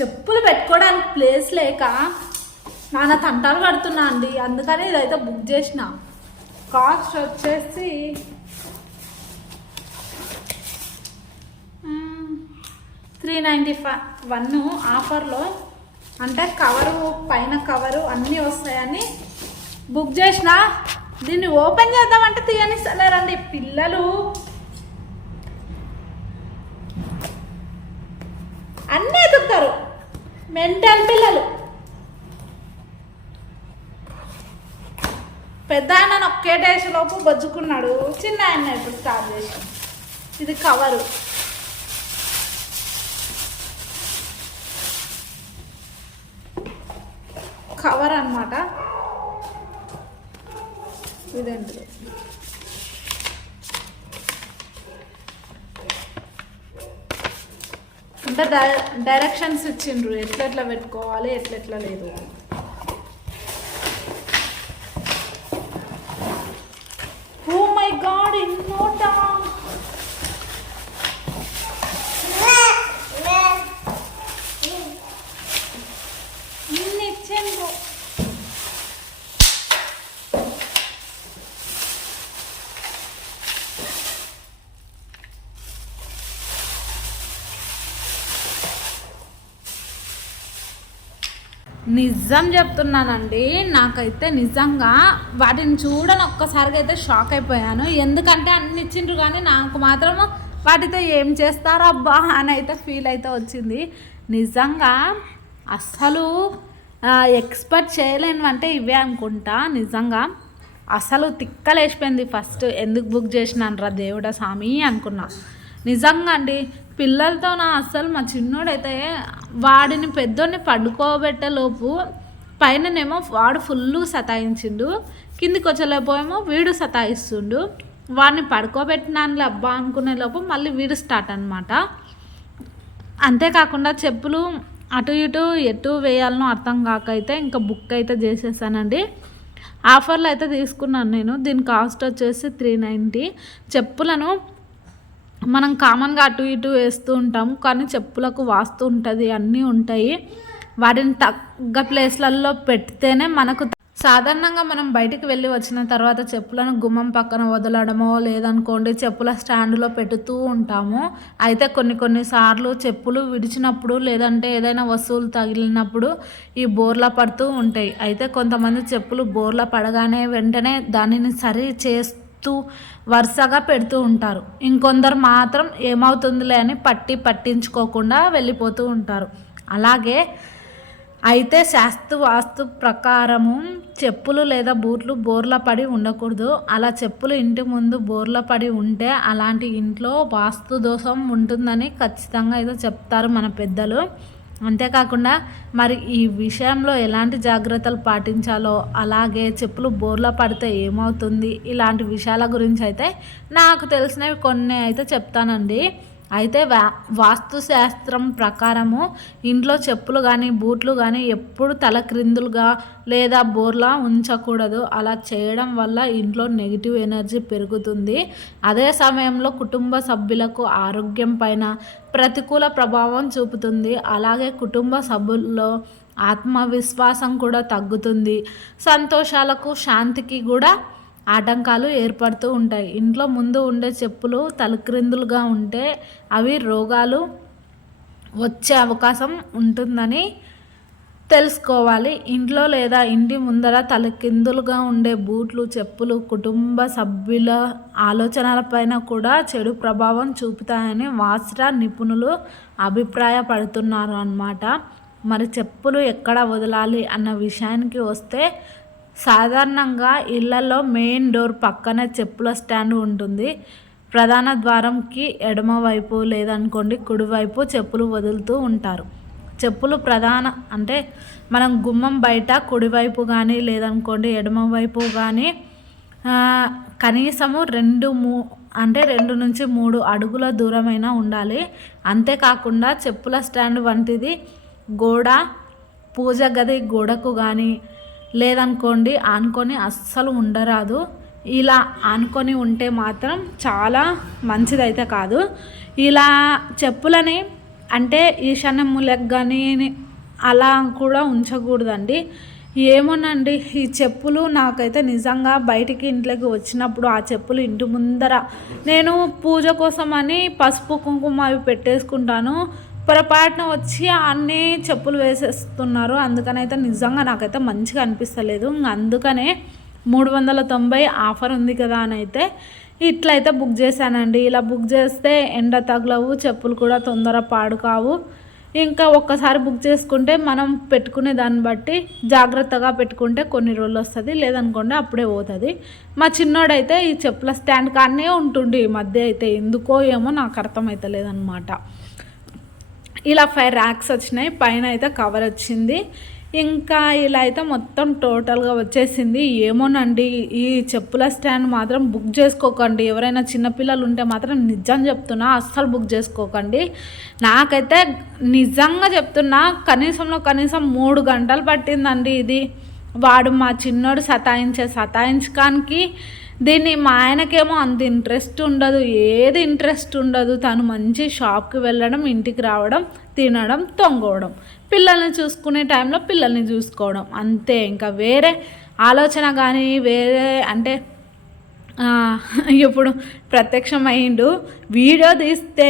చెప్పులు పెట్టుకోవడానికి ప్లేస్ లేక నాన్న తంటాలు పడుతున్నా అండి. అందుకని ఇదైతే బుక్ చేసిన. కాస్ట్ వచ్చేసి త్రీ నైంటీ ఫైవ్ వన్ ఆఫర్లో అంటే కవరు పైన కవరు అన్నీ వస్తాయని బుక్ చేసిన. దీన్ని ఓపెన్ చేద్దామంటే తీయనిస్తలేరండి. పిల్లలు అన్నీ ఎదుగుతారు. మెంటల్ పిల్లలు. పెద్ద ఆయన ఒకే డేస్ లోపు బొజ్జుకున్నాడు. చిన్న ఆయన ఇప్పుడు స్టార్ట్ చేసి ఇది కవరు కవర్ అన్నమాట. ఇదేంటిది? అంతా డైరెక్షన్స్ ఇచ్చిండ్రు. ఎట్లెట్లా పెట్టుకోవాలి ఎట్లెట్లా లేదు ఓ మై గాడ్ ఇన్నోటా ఇన్ని ఇచ్చిండ్రు నిజం చెప్తున్నానండి. నాకైతే నిజంగా వాటిని చూడని ఒక్కసారిగా అయితే షాక్ అయిపోయాను. ఎందుకంటే అన్ని ఇచ్చిండ్రు కానీ నాకు మాత్రము వాటితో ఏం చేస్తారబ్బా అని అయితే ఫీల్ అయితే వచ్చింది. నిజంగా అస్సలు ఎక్స్పెక్ట్ చేయలేనివంటే ఇవే అనుకుంటా. నిజంగా అసలు తిక్కలేసిపోయింది ఫస్ట్ ఎందుకు బుక్ చేసినాను రా దేవుడా స్వామి అనుకున్నా. నిజంగా అండి పిల్లలతో నా అస్సలు మా చిన్నోడైతే వాడిని పెద్దోడిని పడుకోబెట్టేలోపు పైననేమో వాడు ఫుల్ సతాయించిండు. కిందికి వచ్చేలోపేమో వీడు సతాయిస్తుండు. వాడిని పడుకోబెట్టినానులే అబ్బా అనుకునే లోపు మళ్ళీ వీడు స్టార్ట్ అనమాట అంతేకాకుండా చెప్పులు అటు ఇటు ఎటు వేయాలనో అర్థం కాక అయితే ఇంకా బుక్ అయితే చేసేసానండి. ఆఫర్లో అయితే తీసుకున్నాను నేను. దీని కాస్ట్ వచ్చేసి త్రీ నైంటీ చెప్పులను మనం కామన్గా అటు ఇటు వేస్తూ ఉంటాము కానీ చెప్పులకు వాస్తు ఉంటుంది అన్నీ ఉంటాయి. వాటిని తగ్గ ప్లేస్లలో పెడితేనే మనకు సాధారణంగా మనం బయటికి వెళ్ళి వచ్చిన తర్వాత చెప్పులను గుమ్మం పక్కన వదలడమో లేదనుకోండి చెప్పుల స్టాండ్లో పెడుతూ ఉంటాము. అయితే కొన్ని కొన్ని సార్లు చెప్పులు విడిచినప్పుడు లేదంటే ఏదైనా వస్తువులు తగిలినప్పుడు ఈ బోర్లా పడుతూ ఉంటాయి. అయితే కొంతమంది చెప్పులు బోర్లా పడగానే వెంటనే దానిని సరి చేస్తూ వరుసగా పెడుతూ ఉంటారు. ఇంకొందరు మాత్రం ఏమవుతుందిలే అని పట్టి పట్టించుకోకుండా వెళ్ళిపోతూ ఉంటారు. అలాగే అయితే శాస్త్ర వాస్తు ప్రకారము చెప్పులు లేదా బూట్లు బోర్ల పడి ఉండకూడదు. అలా చెప్పులు ఇంటి ముందు బోర్ల పడి ఉంటే అలాంటి ఇంట్లో వాస్తు దోషం ఉంటుందని ఖచ్చితంగా ఏదో చెప్తారు మన పెద్దలు. అంతేకాకుండా మరి ఈ విషయంలో ఎలాంటి జాగ్రత్తలు పాటించాలో అలాగే చెప్పులు బోర్లో పడితే ఏమవుతుంది? ఇలాంటి విషయాల గురించి అయితే నాకు తెలిసినవి కొన్ని అయితే చెప్తానండి. అయితే వా వాస్తుశాస్త్రం ప్రకారము ఇంట్లో చెప్పులు కానీ బూట్లు కానీ ఎప్పుడు తల క్రిందులుగా లేదా బోర్లా ఉంచకూడదు. అలా చేయడం వల్ల ఇంట్లో నెగిటివ్ ఎనర్జీ పెరుగుతుంది. అదే సమయంలో కుటుంబ సభ్యులకు ఆరోగ్యం పైన ప్రతికూల ప్రభావం చూపుతుంది. అలాగే కుటుంబ సభ్యుల్లో ఆత్మవిశ్వాసం కూడా తగ్గుతుంది. సంతోషాలకు శాంతికి కూడా ఆటంకాలు ఏర్పడుతూ ఉంటాయి. ఇంట్లో ముందు ఉండే చెప్పులు తలక్రిందులుగా ఉంటే అవి రోగాలు వచ్చే అవకాశం ఉంటుందని తెలుసుకోవాలి. ఇంట్లో లేదా ఇంటి ముందర తలకిందులుగా ఉండే బూట్లు చెప్పులు కుటుంబ సభ్యుల ఆలోచనలపైన కూడా చెడు ప్రభావం చూపుతాయని వాస్త్ర నిపుణులు అభిప్రాయపడుతున్నారు అన్నమాట. మరి చెప్పులు ఎక్కడ వదలాలి అన్న విషయానికి వస్తే సాధారణంగా ఇళ్ళలో మెయిన్ డోర్ పక్కన చెప్పుల స్టాండ్ ఉంటుంది. ప్రధాన ద్వారంకి ఎడమవైపు లేదనుకోండి కుడివైపు చెప్పులు వదులుతూ ఉంటారు. చెప్పులు ప్రధాన అంటే మనం గుమ్మం బయట కుడివైపు కానీ లేదనుకోండి ఎడమవైపు కానీ కనీసము రెండు మూ అంటే రెండు నుంచి మూడు అడుగుల దూరమైన ఉండాలి. అంతేకాకుండా చెప్పుల స్టాండ్ వంటిది గోడ పూజ గది గోడకు కానీ లేదనుకోండి ఆనుకొని అస్సలు ఉండరాదు. ఇలా ఆనుకొని ఉంటే మాత్రం చాలా మంచిదైతే కాదు. ఇలా చెప్పులని అంటే ఈశాన్య మూలకు కానీ అలా కూడా ఉంచకూడదండి. ఏమోనండి ఈ చెప్పులు నాకైతే నిజంగా బయటికి ఇంట్లోకి వచ్చినప్పుడు ఆ చెప్పులు ఇంటి ముందర. నేను పూజ కోసం అని పసుపు కుంకుమ అవి పెట్టేసుకుంటాను. పొరపాటున వచ్చి అన్నీ చెప్పులు వేసేస్తున్నారు. అందుకనైతే నిజంగా నాకైతే మంచిగా అనిపిస్తలేదు. అందుకనే మూడు వందల తొంభై ఆఫర్ ఉంది కదా అని అయితే ఇట్లయితే బుక్ చేశానండి. ఇలా బుక్ చేస్తే ఎండ తగలవు చెప్పులు కూడా తొందర పాడు కావు ఇంకా ఒక్కసారి బుక్ చేసుకుంటే మనం పెట్టుకునే దాన్ని బట్టి జాగ్రత్తగా పెట్టుకుంటే కొన్ని రోజులు వస్తుంది లేదనుకోండి అప్పుడే పోతుంది. మా చిన్నోడైతే ఈ చెప్పుల స్టాండ్ కానే ఉంటుండే ఈ మధ్య అయితే. ఎందుకో ఏమో నాకు అర్థమవుతలేదన్నమాట ఇలా ఫైవ్ ర్యాక్స్ వచ్చినాయి. పైన అయితే కవర్ వచ్చింది. ఇంకా ఇలా అయితే మొత్తం టోటల్గా వచ్చేసింది. ఏమోనండి ఈ చెప్పుల స్టాండ్ మాత్రం బుక్ చేసుకోకండి. ఎవరైనా చిన్నపిల్లలు ఉంటే మాత్రం నిజం చెప్తున్నా అస్సలు బుక్ చేసుకోకండి. నాకైతే నిజంగా చెప్తున్నా కనీసంలో కనీసం మూడు గంటలు పట్టిందండి ఇది. వాడు మా చిన్నోడు సతాయించే సతాయించడానికి దీన్ని మా ఆయనకేమో అంత ఇంట్రెస్ట్ ఉండదు ఏది ఇంట్రెస్ట్ ఉండదు. తను మంచి షాప్కి వెళ్ళడం ఇంటికి రావడం తినడం తొంగవడం పిల్లల్ని చూసుకునే టైంలో పిల్లల్ని చూసుకోవడం అంతే. ఇంకా వేరే ఆలోచన కానీ వేరే అంటే ఇప్పుడు ప్రత్యక్షమైండు. వీడియో తీస్తే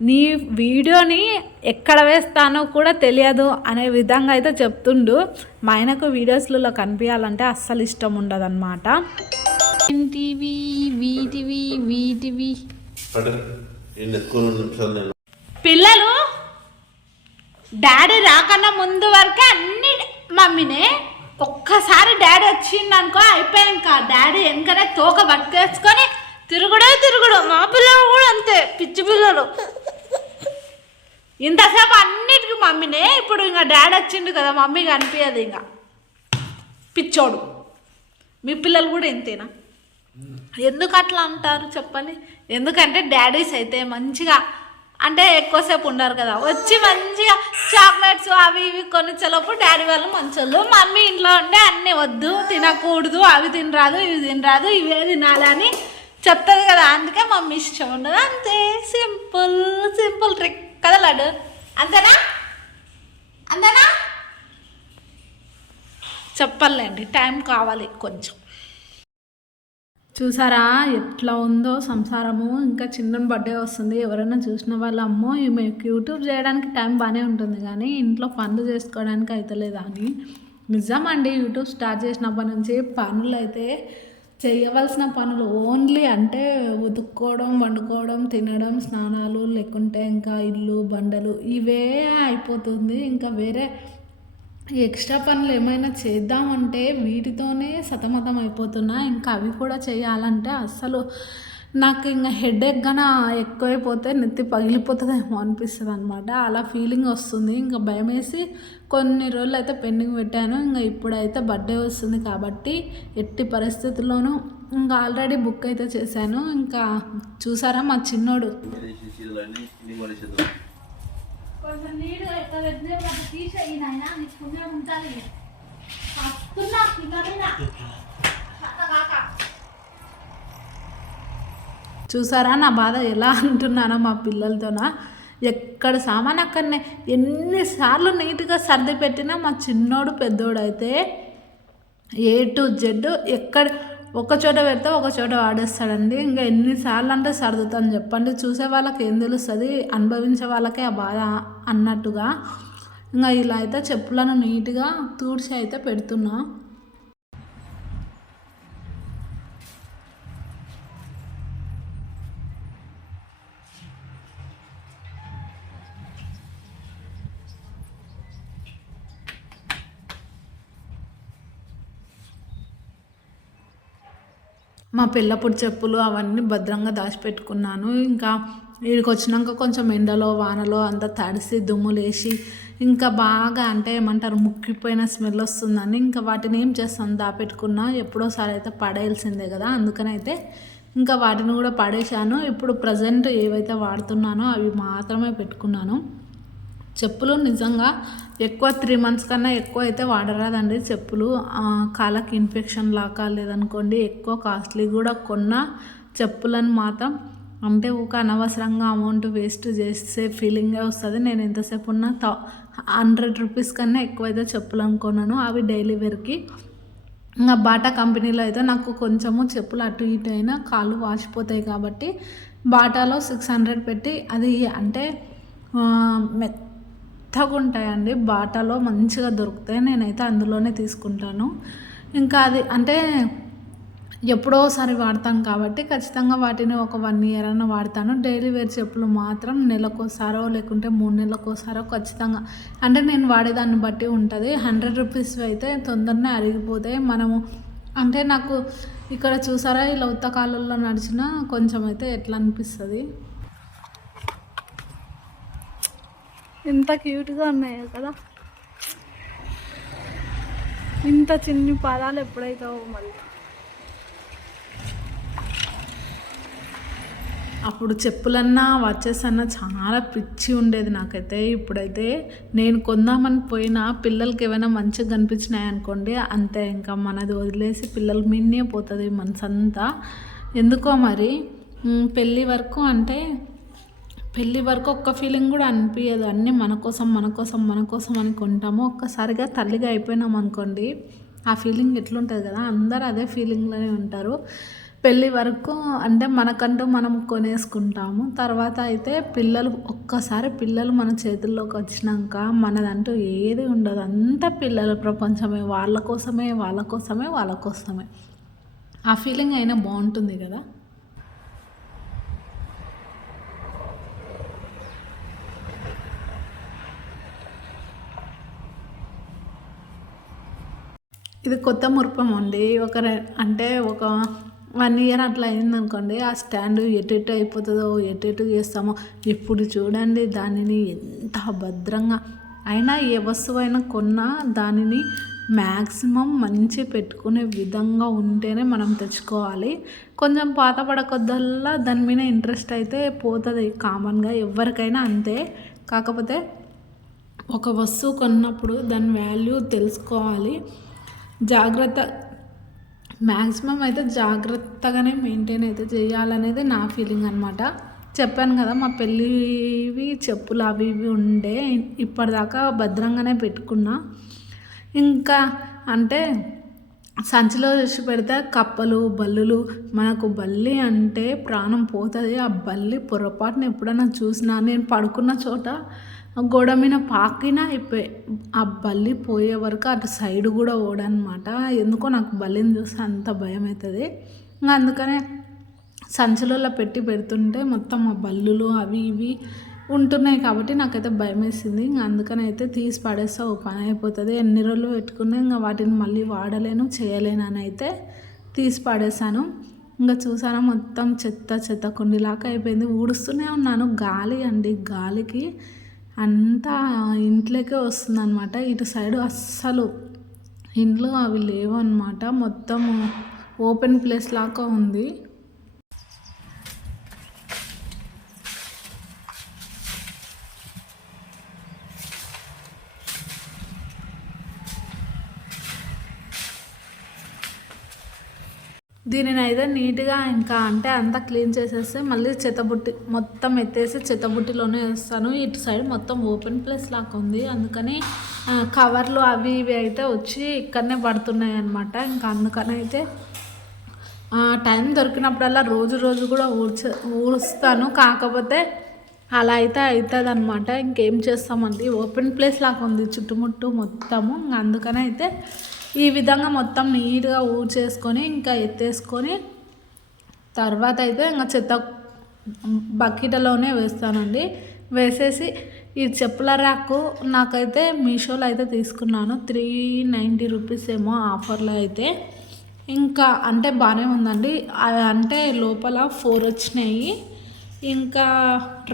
నీ వీడియోని ఎక్కడ వేస్తానో కూడా తెలియదు అనే విధంగా అయితే చెప్తుండు. మా ఆయనకు వీడియోస్లలో కనిపించాలంటే అస్సలు ఇష్టం ఉండదన్నమాట. ఎన్టీవీ వీటివి వీటివి. నేను పిల్లలు డాడీ రాకన్నా ముందు వరకే అన్ని మమ్మీనే ఒక్కసారి డాడీ వచ్చింది అనుకో అయిపోయాక డాడీ వెనకనే తోక పట్టుకేసుకొని తిరుగుడే తిరుగుడు. మా పిల్లలు కూడా అంతే పిచ్చి పిల్లలు. ఇంతసేపు అన్నిటికీ మమ్మీనే ఇప్పుడు ఇంకా డాడీ వచ్చిండు కదా మమ్మీ కనిపించదు ఇంకా. పిచ్చోడు. మీ పిల్లలు కూడా ఇంతేనా? ఎందుకు అట్లా అంటారు చెప్పండి? ఎందుకంటే డాడీస్ అయితే మంచిగా అంటే ఎక్కువసేపు ఉండరు కదా. వచ్చి మంచిగా చాక్లెట్స్ అవి ఇవి కొనిచ్చేలోపు డాడీ వాళ్ళు మంచోళ్ళు. మమ్మీ ఇంట్లో ఉండే అన్నీ వద్దు తినకూడదు అవి తినరాదు ఇవి తినరాదు ఇవే తినాలి అని చెప్తుంది కదా. అందుకే మమ్మీ ఇష్టం ఉండదు. అంతే. Simple simple trick. కదా లడ్డు అంతేనా? అంతేనా? చెప్పాలండి టైం కావాలి కొంచెం. చూసారా ఎట్లా ఉందో సంసారము. ఇంకా చిన్న బర్త్డే వస్తుంది. ఎవరైనా చూసిన వాళ్ళ అమ్మో ఈమె యూట్యూబ్ చేయడానికి టైం బాగానే ఉంటుంది కానీ ఇంట్లో పనులు చేసుకోవడానికి అవుతలేదా అని. నిజం అండి యూట్యూబ్ స్టార్ట్ చేసినప్పటి నుంచి పనులు అయితే చేయవలసిన పనులు ఓన్లీ అంటే ఉతుక్కోవడం వండుకోవడం తినడం స్నానాలు లేకుంటే ఇంకా ఇల్లు బండలు ఇవే అయిపోతుంది. ఇంకా వేరే ఎక్స్ట్రా పనులు ఏమైనా చేద్దామంటే వీటితోనే సతమతం అయిపోతున్నా. ఇంకా అవి కూడా చేయాలంటే అస్సలు నాకు ఇంకా హెడేక్ గన ఎక్కువైపోతే నెత్తి పగిలిపోతుందేమో అనిపిస్తుంది అనమాట అలా ఫీలింగ్ వస్తుంది. ఇంకా భయం వేసి కొన్ని రోజులు అయితే పెండింగ్ పెట్టాను. ఇంకా ఇప్పుడైతే బర్త్డే వస్తుంది కాబట్టి ఎట్టి పరిస్థితుల్లోనూ ఇంకా ఆల్రెడీ బుక్ అయితే చేశాను. ఇంకా చూసారా మా చిన్నోడు? కొంచెం నీడు ఎక్కడ పెట్టినా వాటి తీసేయి నాయనా నీకు పుణ్యం ఉంటుంది వస్తున్నా పిల్లలైనా చూసారా నా బాధ ఎలా అంటున్నానో మా పిల్లలతోనా? ఎక్కడ సామాన్ అక్కడనే. ఎన్నిసార్లు నీట్గా సర్ది పెట్టినా మా చిన్నోడు పెద్దోడు అయితే ఏ టు జెడ్ ఎక్కడ ఒక చోట పెడితే ఒక చోట వాడేస్తాడండి. ఇంకా ఎన్నిసార్లు అంటే సర్దుతాను చెప్పండి. చూసే వాళ్ళకి ఏం తెలుస్తుంది? అనుభవించే వాళ్ళకే ఆ బాధ అన్నట్టుగా. ఇంకా ఇలా అయితే చెప్పులను నీట్గా తూడ్చి అయితే పెడుతున్నా. మా పెళ్ళప్పుడు చెప్పులు అవన్నీ భద్రంగా దాచిపెట్టుకున్నాను. ఇంకా వీడికి వచ్చినాక కొంచెం ఎండలో వానలో అంతా తడిసి దుమ్ములేసి ఇంకా బాగా అంటే ఏమంటారు ముక్కిపోయిన స్మెల్ వస్తుందని ఇంకా వాటిని ఏం చేస్తాను దాపెట్టుకున్నా ఎప్పుడోసారి అయితే పడేయాల్సిందే కదా. అందుకని అయితే ఇంకా వాటిని కూడా పడేశాను. ఇప్పుడు ప్రజెంట్ ఏవైతే వాడుతున్నానో అవి మాత్రమే పెట్టుకున్నాను. చెప్పులు నిజంగా ఎక్కువ త్రీ మంత్స్ కన్నా ఎక్కువ అయితే వాడరాదండి చెప్పులు. కాళ్ళకి ఇన్ఫెక్షన్ లాగా లేదనుకోండి ఎక్కువ కాస్ట్లీ కూడా కొన్న చెప్పులను మాత్రం అంటే ఒక అనవసరంగా అమౌంట్ వేస్ట్ చేసే ఫీలింగే వస్తుంది. నేను ఎంతసేపు ఉన్నా థౌ హండ్రెడ్ రూపీస్ కన్నా ఎక్కువైతే చెప్పులు అనుకున్నాను అవి డైలీ వేర్కి ఇంకా బాటా కంపెనీలో అయితే నాకు కొంచెము చెప్పులు అటు ఇటు అయినా కాళ్ళు వాసిపోతాయి కాబట్టి బాటాలో సిక్స్ హండ్రెడ్ పెట్టి అది అంటే ఆ, మెత్తగా ఉంటాయండి బాటాలో మంచిగా దొరుకుతాయి. నేనైతే అందులోనే తీసుకుంటాను. ఇంకా అది అంటే ఎప్పుడో ఒకసారి కాబట్టి ఖచ్చితంగా వాటిని ఒక వన్ ఇయర్ అన్న వాడతాను. డైలీ వేర్ చెప్పులు మాత్రం నెలకోసారో లేకుంటే మూడు నెలలకోసారో ఖచ్చితంగా. అంటే నేను వాడేదాన్ని బట్టి ఉంటుంది. హండ్రెడ్ రూపీస్ అయితే తొందరనే అరిగిపోతాయి. మనము అంటే నాకు ఇక్కడ చూసారా? ఇలా ఉత్త కాలంలో నడిచిన కొంచెం అయితే ఎట్లా అనిపిస్తుంది. ఎంత క్యూట్గా ఉన్నాయో కదా. ఇంత చిన్ని పాదాలు ఎప్పుడైతావో మళ్ళీ. అప్పుడు చెప్పులన్నా వాచెస్ అన్నా చాలా పిచ్చి ఉండేది నాకైతే. ఇప్పుడైతే నేను కొందామని పోయినా పిల్లలకి ఏమైనా మంచిగా కనిపించినాయి అనుకోండి అంతే ఇంకా మనది వదిలేసి పిల్లల మీదనే పోతుంది మనసంతా. ఎందుకో మరి పెళ్ళి వరకు అంటే పెళ్ళి వరకు ఒక్క ఫీలింగ్ కూడా అనిపించదు అన్నీ మన కోసం మన కోసం మన కోసం అని కొంటాము. ఒక్కసారిగా తల్లిగా అయిపోయినాం అనుకోండి ఆ ఫీలింగ్ ఎట్లుంటుంది కదా? అందరూ అదే ఫీలింగ్లోనే ఉంటారు. పెళ్ళి వరకు అంటే మనకంటూ మనం కొనేసుకుంటాము. తర్వాత అయితే పిల్లలు ఒక్కసారి పిల్లలు మన చేతుల్లోకి వచ్చినాక మనదంటూ ఏది ఉండదు. అంతా పిల్లల ప్రపంచమే. వాళ్ళ కోసమే వాళ్ళ కోసమే వాళ్ళ కోసమే. ఆ ఫీలింగ్ అయినా బాగుంటుంది కదా? ఇది కొత్త మురపం అండి ఒక అంటే ఒక వన్ ఇయర్ అట్లా అయింది అనుకోండి ఆ స్టాండ్ ఎటెటు అయిపోతుందో ఎటెటు చేస్తామో ఇప్పుడు చూడండి దానిని ఎంత భద్రంగా. అయినా ఏ వస్తువు అయినా కొన్నా దానిని మ్యాక్సిమం మంచి పెట్టుకునే విధంగా ఉంటేనే మనం తెచ్చుకోవాలి. కొంచెం పాత పడకొద్దల్లా దాని మీద ఇంట్రెస్ట్ అయితే పోతుంది కామన్గా ఎవరికైనా అంతే. కాకపోతే ఒక వస్తువు కొన్నప్పుడు దాని వాల్యూ తెలుసుకోవాలి. జాగ్రత్త మ్యాక్సిమం అయితే జాగ్రత్తగానే మెయింటైన్ అయితే చేయాలనేది నా ఫీలింగ్ అనమాట చెప్పాను కదా మా పెళ్ళివి చెప్పులు అవి ఇవి ఉండే ఇప్పటిదాకా భద్రంగానే పెట్టుకున్నా. ఇంకా అంటే సంచిలో తెచ్చి పెడితే కప్పలు బల్లులు మనకు బల్లి అంటే ప్రాణం పోతుంది. ఆ బల్లి పొరపాటున ఎప్పుడైనా చూసినా నేను పడుకున్న చోట గోడ మీద పాకినా అయిపోయి ఆ బల్లి పోయే వరకు అటు సైడ్ కూడా ఓడనమాట. ఎందుకో నాకు బల్లిని చూస్తే అంత భయం అవుతుంది అందుకనే సంచులలో పెట్టి పెడుతుంటే మొత్తం ఆ బల్లులు అవి ఇవి ఉంటున్నాయి కాబట్టి నాకైతే భయం వేసింది ఇంకా అందుకని అయితే తీసి పడేస్తా ఓ పని అయిపోతుంది. ఎన్ని రోజులు పెట్టుకున్నా ఇంకా వాటిని మళ్ళీ వాడలేను చేయలేను అని అయితే తీసి పడేసాను ఇంకా చూసాను మొత్తం చెత్త చెత్త కుండిలాగా అయిపోయింది. ఊడుస్తూనే ఉన్నాను. గాలి అండి గాలికి అంతా ఇంట్లోకే వస్తుంది అనమాట ఇటు సైడ్ అస్సలు ఇంట్లో అవి లేవు అనమాట మొత్తం ఓపెన్ ప్లేస్ లాగా ఉంది. దీనిని అయితే నీట్గా ఇంకా అంటే అంతా క్లీన్ చేసేస్తే మళ్ళీ చెత్తబుట్టి మొత్తం ఎత్తేసి చెత్తబుట్టిలోనే వేస్తాను. ఇటు సైడ్ మొత్తం ఓపెన్ ప్లేస్ లాగా ఉంది. అందుకని కవర్లు అవి ఇవి అయితే వచ్చి ఇక్కడనే పడుతున్నాయి అనమాట ఇంకా అందుకని అయితే టైం దొరికినప్పుడల్లా రోజు రోజు కూడా ఊడ్చ ఊడుస్తాను. కాకపోతే అలా అయితే అవుతుంది అనమాట ఇంకేం చేస్తామండి? ఓపెన్ ప్లేస్ లాగా ఉంది చుట్టుముట్టు మొత్తము. ఇంకా అందుకని అయితే ఈ విధంగా మొత్తం నీట్గా ఊడ్చేసుకొని ఇంకా ఎత్తేసుకొని తర్వాత అయితే ఇంకా చెత్త బకెట్లోనే వేస్తానండి. వేసేసి ఈ చెప్పుల ర్యాకు నాకైతే మీషోలో అయితే తీసుకున్నాను. త్రీ నైంటీ రూపీస్ ఏమో ఆఫర్లో అయితే. ఇంకా అంటే బాగానే ఉందండి. అంటే లోపల ఫోర్ వచ్చినాయి. ఇంకా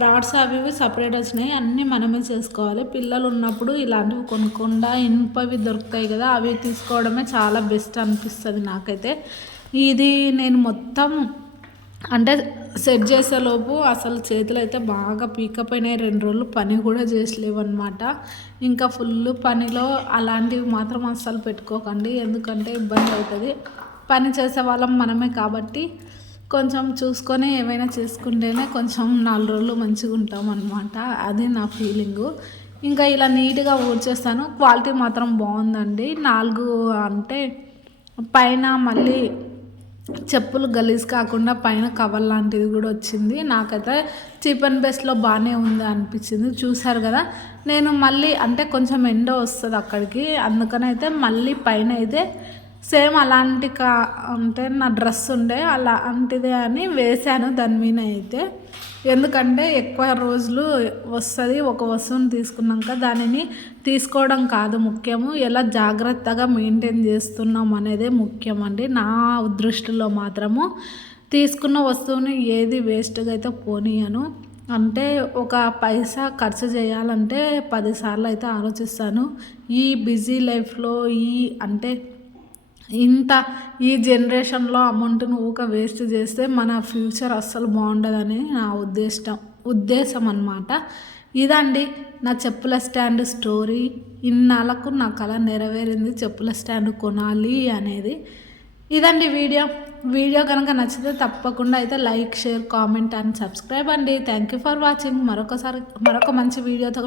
రాడ్స్ అవి ఇవి సపరేట్ వచ్చినాయి. అన్నీ మనమే చేసుకోవాలి. పిల్లలు ఉన్నప్పుడు ఇలాంటివి కొనకుండా ఇనుపవి దొరుకుతాయి కదా అవి తీసుకోవడమే చాలా బెస్ట్ అనిపిస్తుంది నాకైతే. ఇది నేను మొత్తం అంటే సెట్ చేసేలోపు అసలు చేతులు అయితే బాగా పీకపోయినాయి. రెండు రోజులు పని కూడా చేసలేవు అనమాట ఇంకా ఫుల్ పనిలో అలాంటివి మాత్రం అస్సలు పెట్టుకోకండి. ఎందుకంటే ఇబ్బంది అవుతుంది. పని చేసే వాళ్ళం మనమే కాబట్టి కొంచెం చూసుకొని ఏమైనా చేసుకుంటేనే కొంచెం నాలుగు రోజులు మంచిగా ఉంటాం అనమాట అది నా ఫీలింగు. ఇంకా ఇలా నీట్గా ఊడ్చేస్తాను క్వాలిటీ మాత్రం బాగుందండి. నాలుగు అంటే పైన మళ్ళీ చెప్పులు గలీజ్ కాకుండా పైన కవర్ లాంటిది కూడా వచ్చింది. నాకైతే చీప్ అండ్ బెస్ట్లో బాగానే ఉంది అనిపించింది. చూశారు కదా? నేను మళ్ళీ అంటే కొంచెం ఎండ వస్తుంది అక్కడికి. అందుకని అయితే మళ్ళీ పైన అయితే సేమ్ అలాంటి కా అంటే నా డ్రెస్ ఉండే అలాంటిదే అని వేశాను దాని మీద అయితే. ఎందుకంటే ఎక్కువ రోజులు వస్తుంది ఒక వస్తువుని తీసుకున్నాక దానిని తీసుకోవడం కాదు ముఖ్యము. ఎలా జాగ్రత్తగా మెయింటైన్ చేస్తున్నాం అనేదే ముఖ్యం అండి నా దృష్టిలో మాత్రము తీసుకున్న వస్తువుని ఏది వేస్ట్గా అయితే పోనీయను. అంటే ఒక పైసా ఖర్చు చేయాలంటే పదిసార్లు అయితే ఆలోచిస్తాను. ఈ బిజీ లైఫ్లో ఈ అంటే ఇంత ఈ జనరేషన్లో అమౌంట్ను ఊక వేస్ట్ చేస్తే మన ఫ్యూచర్ అస్సలు బాగుండదని నా ఉద్దేశం ఉద్దేశం అనమాట ఇదండి నా చెప్పుల స్టాండ్ స్టోరీ ఇన్నాళ్ళకు నా కళ నెరవేరింది చెప్పుల స్టాండ్ కొనాలి అనేది. ఇదండి వీడియో. వీడియో కనుక నచ్చితే తప్పకుండా అయితే like share comment and subscribe అండి. థ్యాంక్ యూ ఫర్ వాచింగ్ మరొకసారి మరొక మంచి వీడియోతో